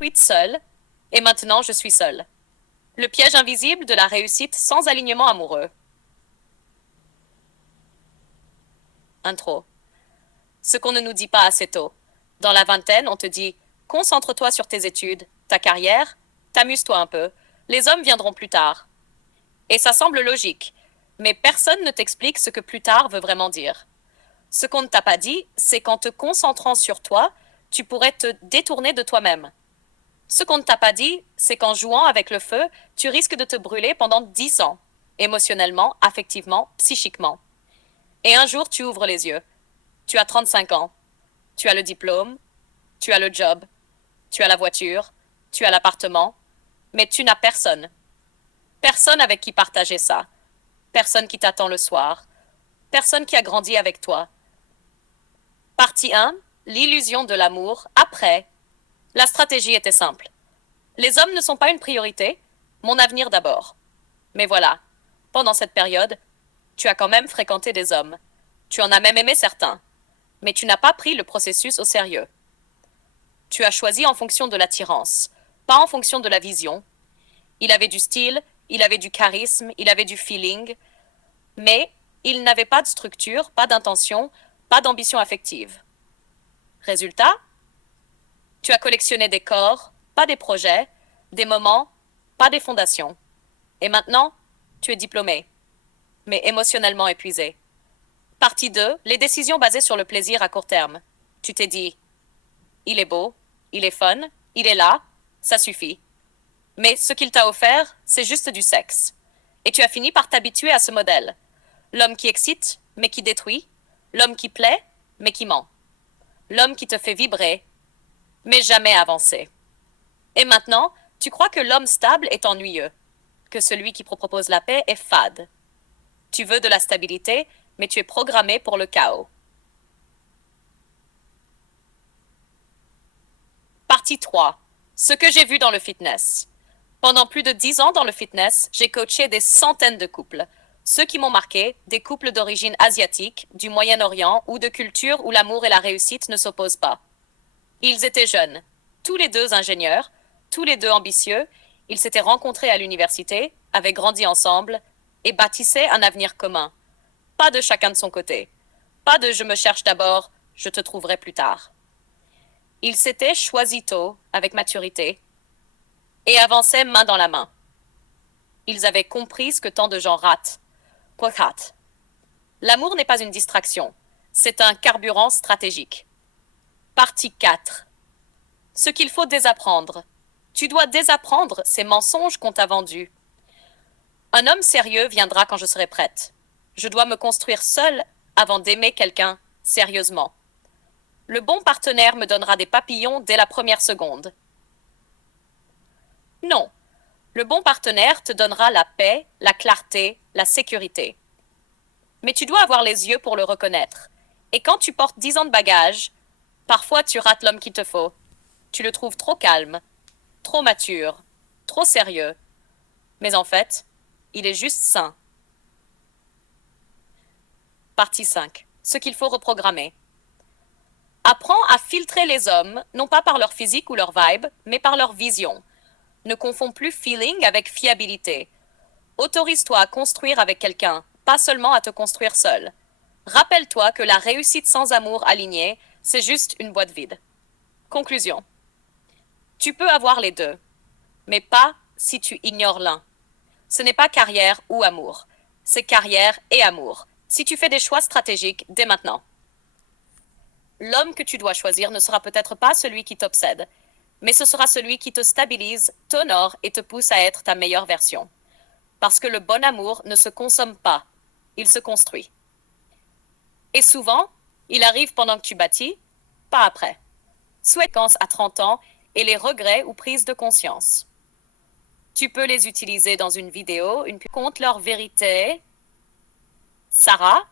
suis seule, et maintenant je suis seule. Le piège invisible de la réussite sans alignement amoureux. Intro. Ce qu'on ne nous dit pas assez tôt. Dans la vingtaine, on te dit concentre-toi sur tes études, ta carrière, t'amuse-toi un peu. Les hommes viendront plus tard. Et ça semble logique, mais personne ne t'explique ce que plus tard veut vraiment dire. Ce qu'on ne t'a pas dit, c'est qu'en te concentrant sur toi, tu pourrais te détourner de toi-même. Ce qu'on ne t'a pas dit, c'est qu'en jouant avec le feu, tu risques de te brûler pendant 10 ans, émotionnellement, affectivement, psychiquement. Et un jour, tu ouvres les yeux. Tu as 35 ans. Tu as le diplôme, tu as le job, tu as la voiture, tu as l'appartement, mais tu n'as personne. Personne avec qui partager ça. Personne qui t'attend le soir. Personne qui a grandi avec toi. Partie 1, l'illusion de l'amour après. La stratégie était simple. Les hommes ne sont pas une priorité, mon avenir d'abord. Mais voilà, pendant cette période, tu as quand même fréquenté des hommes. Tu en as même aimé certains. Mais tu n'as pas pris le processus au sérieux. Tu as choisi en fonction de l'attirance, pas en fonction de la vision. Il avait du style, il avait du charisme, il avait du feeling, mais il n'avait pas de structure, pas d'intention, pas d'ambition affective. Résultat, tu as collectionné des corps, pas des projets, des moments, pas des fondations. Et maintenant, tu es diplômé, mais émotionnellement épuisé. Partie 2, les décisions basées sur le plaisir à court terme. Tu t'es dit, il est beau, il est fun, il est là, ça suffit. Mais ce qu'il t'a offert, c'est juste du sexe. Et tu as fini par t'habituer à ce modèle. L'homme qui excite, mais qui détruit. L'homme qui plaît, mais qui ment. L'homme qui te fait vibrer, mais jamais avancer. Et maintenant, tu crois que l'homme stable est ennuyeux, que celui qui propose la paix est fade. Tu veux de la stabilité, mais tu es programmé pour le chaos. Partie 3. Ce que j'ai vu dans le fitness. Pendant plus de 10 ans dans le fitness, j'ai coaché des centaines de couples. Ceux qui m'ont marqué, des couples d'origine asiatique, du Moyen-Orient ou de cultures où l'amour et la réussite ne s'opposent pas. Ils étaient jeunes, tous les deux ingénieurs, tous les deux ambitieux, ils s'étaient rencontrés à l'université, avaient grandi ensemble et bâtissaient un avenir commun. Pas de chacun de son côté. Pas de je me cherche d'abord, je te trouverai plus tard. Ils s'étaient choisis tôt, avec maturité, et avançaient main dans la main. Ils avaient compris ce que tant de gens ratent. Quoi rate? L'amour n'est pas une distraction, c'est un carburant stratégique. Partie 4. Ce qu'il faut désapprendre. Tu dois désapprendre ces mensonges qu'on t'a vendus. Un homme sérieux viendra quand je serai prête. Je dois me construire seule avant d'aimer quelqu'un sérieusement. Le bon partenaire me donnera des papillons dès la première seconde. Non, le bon partenaire te donnera la paix, la clarté, la sécurité. Mais tu dois avoir les yeux pour le reconnaître. Et quand tu portes 10 ans de bagages, parfois tu rates l'homme qu'il te faut. Tu le trouves trop calme, trop mature, trop sérieux. Mais en fait, il est juste sain. Partie 5. Ce qu'il faut reprogrammer. Apprends à filtrer les hommes, non pas par leur physique ou leur vibe, mais par leur vision. Ne confonds plus feeling avec fiabilité. Autorise-toi à construire avec quelqu'un, pas seulement à te construire seul. Rappelle-toi que la réussite sans amour aligné, c'est juste une boîte vide. Conclusion. Tu peux avoir les deux, mais pas si tu ignores l'un. Ce n'est pas carrière ou amour, c'est carrière et amour. Si tu fais des choix stratégiques dès maintenant. L'homme que tu dois choisir ne sera peut-être pas celui qui t'obsède, mais ce sera celui qui te stabilise, t'honore et te pousse à être ta meilleure version. Parce que le bon amour ne se consomme pas, il se construit. Et souvent, il arrive pendant que tu bâtis, pas après. Souhaitance à 30 ans et les regrets ou prises de conscience. Tu peux les utiliser dans une vidéo, une pub compte leur vérité. Sarah,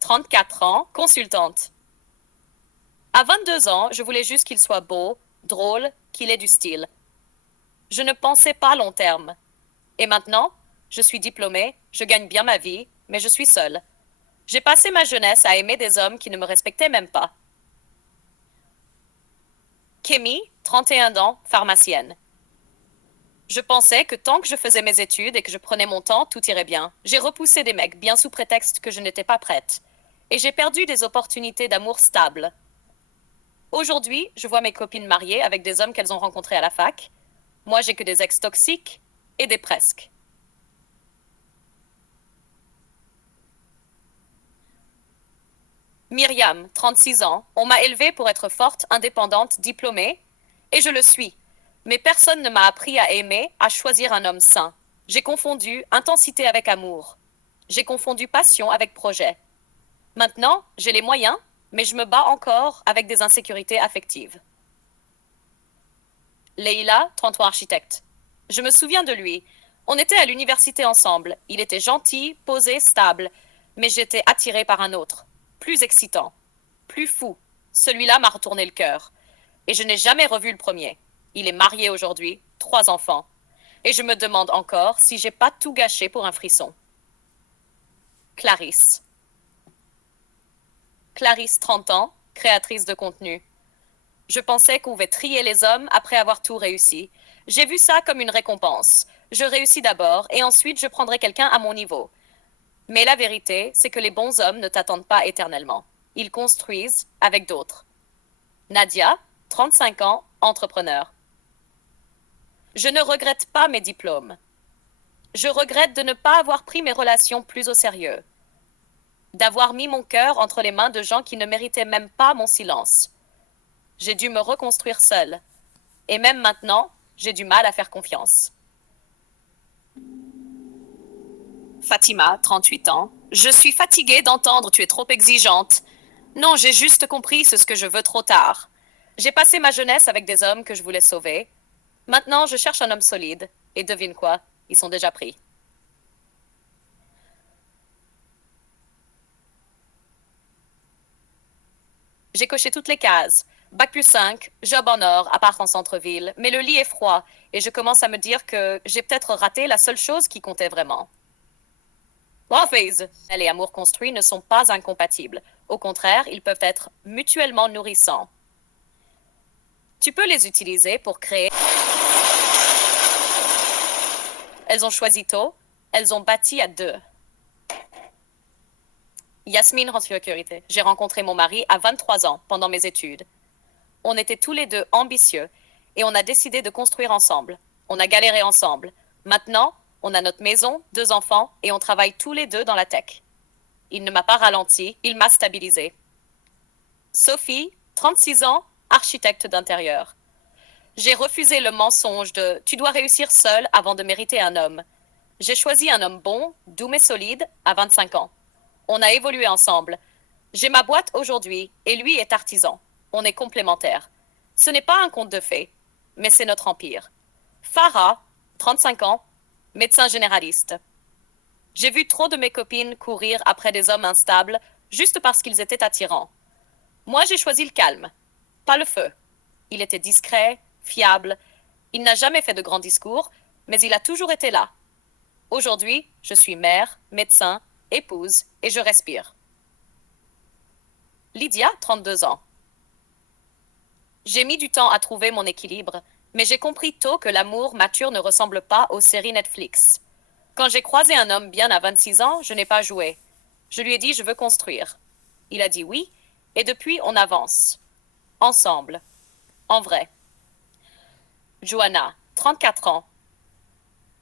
34 ans, consultante. À 22 ans, je voulais juste qu'il soit beau, drôle, qu'il ait du style. Je ne pensais pas long terme. Et maintenant, je suis diplômée, je gagne bien ma vie, mais je suis seule. J'ai passé ma jeunesse à aimer des hommes qui ne me respectaient même pas. Kémy, 31 ans, pharmacienne. Je pensais que tant que je faisais mes études et que je prenais mon temps, tout irait bien. J'ai repoussé des mecs bien sous prétexte que je n'étais pas prête. Et j'ai perdu des opportunités d'amour stables. Aujourd'hui, je vois mes copines mariées avec des hommes qu'elles ont rencontrés à la fac. Moi, j'ai que des ex toxiques et des presque. Myriam, 36 ans, on m'a élevée pour être forte, indépendante, diplômée, et je le suis. Mais personne ne m'a appris à aimer, à choisir un homme sain. J'ai confondu intensité avec amour. J'ai confondu passion avec projet. Maintenant, j'ai les moyens, mais je me bats encore avec des insécurités affectives. Leïla, 33 architecte. Je me souviens de lui. On était à l'université ensemble. Il était gentil, posé, stable. Mais j'étais attirée par un autre. Plus excitant. Plus fou. Celui-là m'a retourné le cœur. Et je n'ai jamais revu le premier. Il est marié aujourd'hui, 3 enfants. Et je me demande encore si j'ai pas tout gâché pour un frisson. Clarisse. Clarisse, 30 ans, créatrice de contenu. Je pensais qu'on pouvait trier les hommes après avoir tout réussi. J'ai vu ça comme une récompense. Je réussis d'abord et ensuite je prendrai quelqu'un à mon niveau. Mais la vérité, c'est que les bons hommes ne t'attendent pas éternellement. Ils construisent avec d'autres. Nadia, 35 ans, entrepreneur. Je ne regrette pas mes diplômes. Je regrette de ne pas avoir pris mes relations plus au sérieux. D'avoir mis mon cœur entre les mains de gens qui ne méritaient même pas mon silence. J'ai dû me reconstruire seule. Et même maintenant, j'ai du mal à faire confiance. Fatima, 38 ans. Je suis fatiguée d'entendre tu es trop exigeante. Non, j'ai juste compris ce que je veux trop tard. J'ai passé ma jeunesse avec des hommes que je voulais sauver. Maintenant, je cherche un homme solide. Et devine quoi? Ils sont déjà pris. J'ai coché toutes les cases. Bac+5, job en or, appart en centre-ville. Mais le lit est froid. Et je commence à me dire que j'ai peut-être raté la seule chose qui comptait vraiment. Love et amour construit ne sont pas incompatibles. Au contraire, ils peuvent être mutuellement nourrissants. Tu peux les utiliser pour créer. Elles ont choisi tôt, elles ont bâti à deux. Yasmine en sécurité. J'ai rencontré mon mari à 23 ans, pendant mes études. On était tous les deux ambitieux et on a décidé de construire ensemble. On a galéré ensemble. Maintenant, on a notre maison, 2 enfants et on travaille tous les deux dans la tech. Il ne m'a pas ralenti, il m'a stabilisé. Sophie, 36 ans, architecte d'intérieur. J'ai refusé le mensonge de tu dois réussir seul avant de mériter un homme. J'ai choisi un homme bon, doux mais solide, à 25 ans. On a évolué ensemble. J'ai ma boîte aujourd'hui et lui est artisan. On est complémentaires. Ce n'est pas un conte de fées, mais c'est notre empire. Farah, 35 ans, médecin généraliste. J'ai vu trop de mes copines courir après des hommes instables juste parce qu'ils étaient attirants. Moi, j'ai choisi le calme, pas le feu. Il était discret, fiable. Il n'a jamais fait de grands discours, mais il a toujours été là. Aujourd'hui, je suis mère, médecin, épouse et je respire. Lydia, 32 ans. J'ai mis du temps à trouver mon équilibre, mais j'ai compris tôt que l'amour mature ne ressemble pas aux séries Netflix. Quand j'ai croisé un homme bien à 26 ans, je n'ai pas joué. Je lui ai dit je veux construire. Il a dit oui, et depuis on avance. Ensemble. En vrai. Joanna, 34 ans.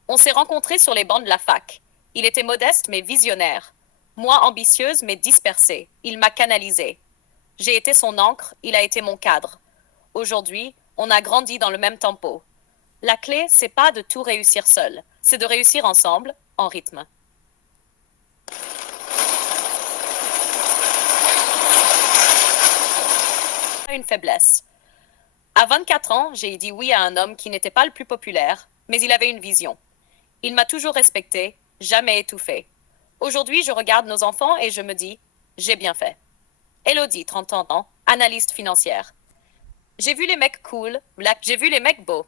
On s'est rencontrés sur les bancs de la fac. Il était modeste mais visionnaire. Moi ambitieuse mais dispersée. Il m'a canalisée. J'ai été son encre, il a été mon cadre. Aujourd'hui, on a grandi dans le même tempo. La clé, c'est pas de tout réussir seul, c'est de réussir ensemble, en rythme. Une faiblesse. À 24 ans, j'ai dit oui à un homme qui n'était pas le plus populaire, mais il avait une vision. Il m'a toujours respecté, jamais étouffé. Aujourd'hui, je regarde nos enfants et je me dis, j'ai bien fait. Elodie, 30 ans, analyste financière. J'ai vu les mecs cool, j'ai vu les mecs beaux.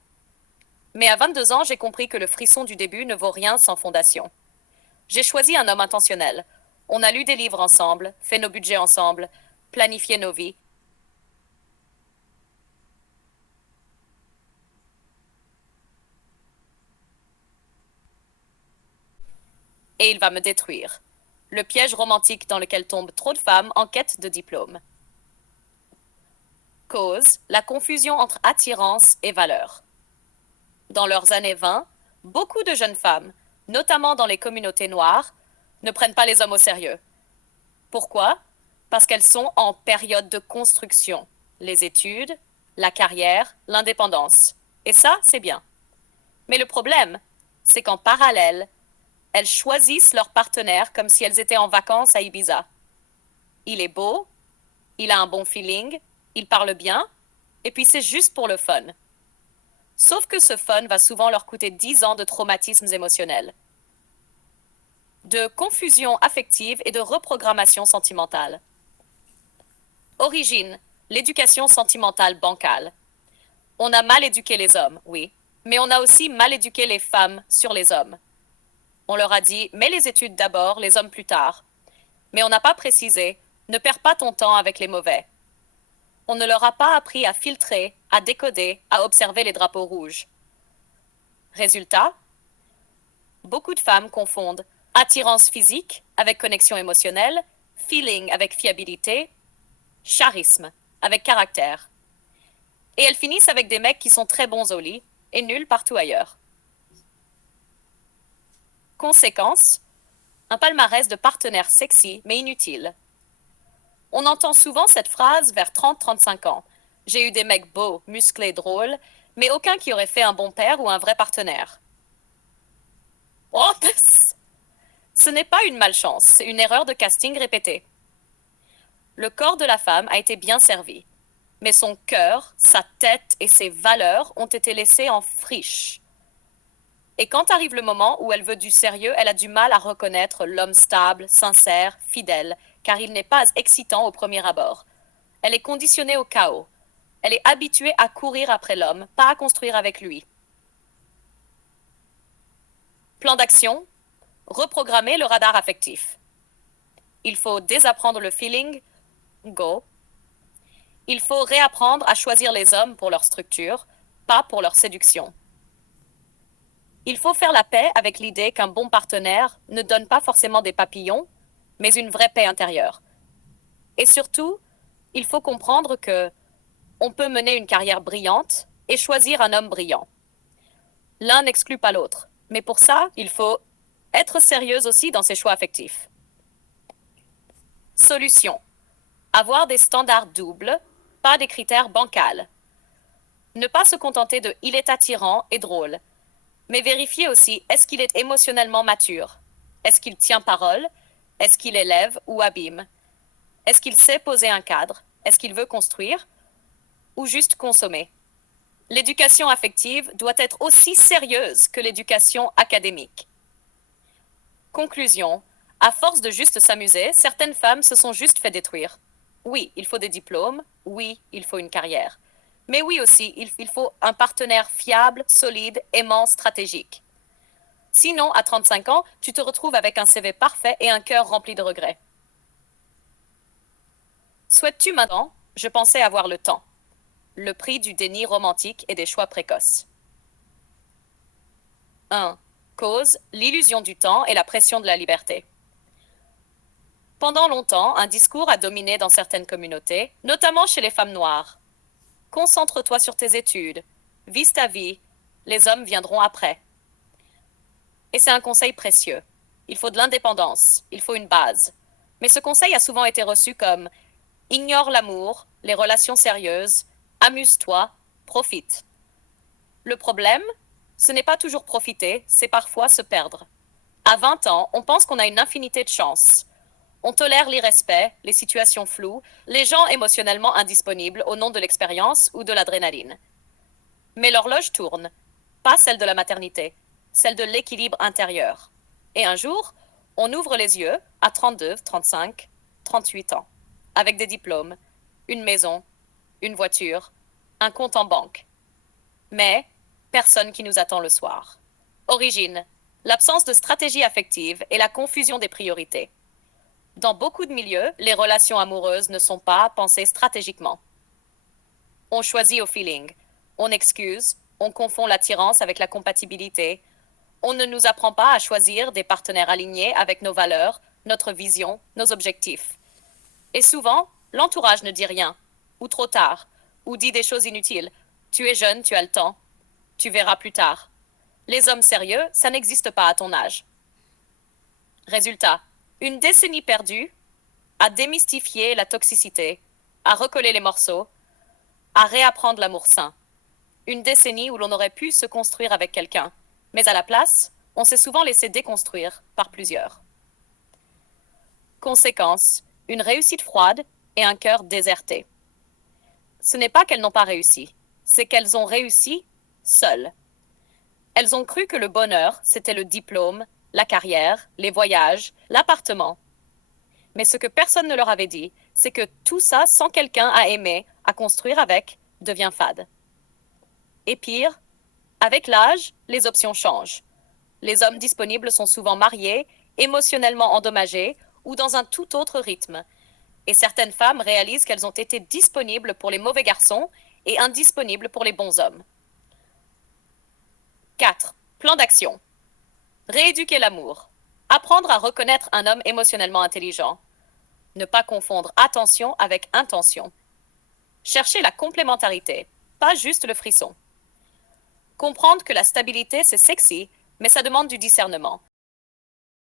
Mais à 22 ans, j'ai compris que le frisson du début ne vaut rien sans fondation. J'ai choisi un homme intentionnel. On a lu des livres ensemble, fait nos budgets ensemble, planifié nos vies. et il va me détruire. Le piège romantique dans lequel tombent trop de femmes en quête de diplôme. Cause, la confusion entre attirance et valeur. Dans leurs années 20, beaucoup de jeunes femmes, notamment dans les communautés noires, ne prennent pas les hommes au sérieux. Pourquoi? Parce qu'elles sont en période de construction. Les études, la carrière, l'indépendance. Et ça, c'est bien. Mais le problème, c'est qu'en parallèle, elles choisissent leur partenaire comme si elles étaient en vacances à Ibiza. Il est beau, il a un bon feeling, il parle bien, et puis c'est juste pour le fun. Sauf que ce fun va souvent leur coûter 10 ans de traumatismes émotionnels, de confusion affective et de reprogrammation sentimentale. Origine, l'éducation sentimentale bancale. On a mal éduqué les hommes, oui, mais on a aussi mal éduqué les femmes sur les hommes. On leur a dit, mets les études d'abord, les hommes plus tard. Mais on n'a pas précisé, ne perds pas ton temps avec les mauvais. On ne leur a pas appris à filtrer, à décoder, à observer les drapeaux rouges. Résultat, beaucoup de femmes confondent attirance physique avec connexion émotionnelle, feeling avec fiabilité, charisme avec caractère. Et elles finissent avec des mecs qui sont très bons au lit et nuls partout ailleurs. Conséquence, un palmarès de partenaires sexy mais inutiles. On entend souvent cette phrase vers 30-35 ans. J'ai eu des mecs beaux, musclés, drôles, mais aucun qui aurait fait un bon père ou un vrai partenaire. Oh, ce n'est pas une malchance, c'est une erreur de casting répétée. Le corps de la femme a été bien servi, mais son cœur, sa tête et ses valeurs ont été laissés en friche. Et quand arrive le moment où elle veut du sérieux, elle a du mal à reconnaître l'homme stable, sincère, fidèle, car il n'est pas excitant au premier abord. Elle est conditionnée au chaos. Elle est habituée à courir après l'homme, pas à construire avec lui. Plan d'action, reprogrammer le radar affectif. Il faut désapprendre le feeling, go. Il faut réapprendre à choisir les hommes pour leur structure, pas pour leur séduction. Il faut faire la paix avec l'idée qu'un bon partenaire ne donne pas forcément des papillons, mais une vraie paix intérieure. Et surtout, il faut comprendre que on peut mener une carrière brillante et choisir un homme brillant. L'un n'exclut pas l'autre, mais pour ça, il faut être sérieuse aussi dans ses choix affectifs. Solution. Avoir des standards doubles, pas des critères bancals. Ne pas se contenter de il est attirant et drôle, mais vérifier aussi est-ce qu'il est émotionnellement mature, est-ce qu'il tient parole, est-ce qu'il élève ou abîme, est-ce qu'il sait poser un cadre, est-ce qu'il veut construire ou juste consommer. L'éducation affective doit être aussi sérieuse que l'éducation académique. Conclusion. À force de juste s'amuser, certaines femmes se sont juste fait détruire. Oui, il faut des diplômes, oui, il faut une carrière. Mais oui aussi, il faut un partenaire fiable, solide, aimant, stratégique. Sinon, à 35 ans, tu te retrouves avec un CV parfait et un cœur rempli de regrets. Souhaites-tu maintenant? Je pensais avoir le temps. Le prix du déni romantique et des choix précoces. 1. Cause, l'illusion du temps et la pression de la liberté. Pendant longtemps, un discours a dominé dans certaines communautés, notamment chez les femmes noires. Concentre-toi sur tes études, vise ta vie, les hommes viendront après. Et c'est un conseil précieux. Il faut de l'indépendance, il faut une base. Mais ce conseil a souvent été reçu comme ignore l'amour, les relations sérieuses, amuse-toi, profite. Le problème, ce n'est pas toujours profiter, c'est parfois se perdre. À 20 ans, on pense qu'on a une infinité de chances. On tolère l'irrespect, les situations floues, les gens émotionnellement indisponibles au nom de l'expérience ou de l'adrénaline. Mais l'horloge tourne, pas celle de la maternité, celle de l'équilibre intérieur. Et un jour, on ouvre les yeux à 32, 35, 38 ans, avec des diplômes, une maison, une voiture, un compte en banque. Mais personne qui nous attend le soir. Origine, l'absence de stratégie affective et la confusion des priorités. Dans beaucoup de milieux, les relations amoureuses ne sont pas pensées stratégiquement. On choisit au feeling, on excuse, on confond l'attirance avec la compatibilité, On ne nous apprend pas à choisir des partenaires alignés avec nos valeurs, notre vision, nos objectifs. Et souvent, l'entourage ne dit rien, ou trop tard, ou dit des choses inutiles. Tu es jeune, tu as le temps. Tu verras plus tard. Les hommes sérieux, ça n'existe pas à ton âge. Résultat, une décennie perdue à démystifier la toxicité, à recoller les morceaux, à réapprendre l'amour sain. Une décennie où l'on aurait pu se construire avec quelqu'un, mais à la place, on s'est souvent laissé déconstruire par plusieurs. Conséquence, une réussite froide et un cœur déserté. Ce n'est pas qu'elles n'ont pas réussi, c'est qu'elles ont réussi seules. Elles ont cru que le bonheur, c'était le diplôme, la carrière, les voyages, l'appartement. Mais ce que personne ne leur avait dit, c'est que tout ça, sans quelqu'un à aimer, à construire avec, devient fade. Et pire, avec l'âge, les options changent. Les hommes disponibles sont souvent mariés, émotionnellement endommagés ou dans un tout autre rythme. Et certaines femmes réalisent qu'elles ont été disponibles pour les mauvais garçons et indisponibles pour les bons hommes. 4. Plan d'action. Rééduquer l'amour. Apprendre à reconnaître un homme émotionnellement intelligent. Ne pas confondre attention avec intention. Chercher la complémentarité, pas juste le frisson. Comprendre que la stabilité, c'est sexy, mais ça demande du discernement.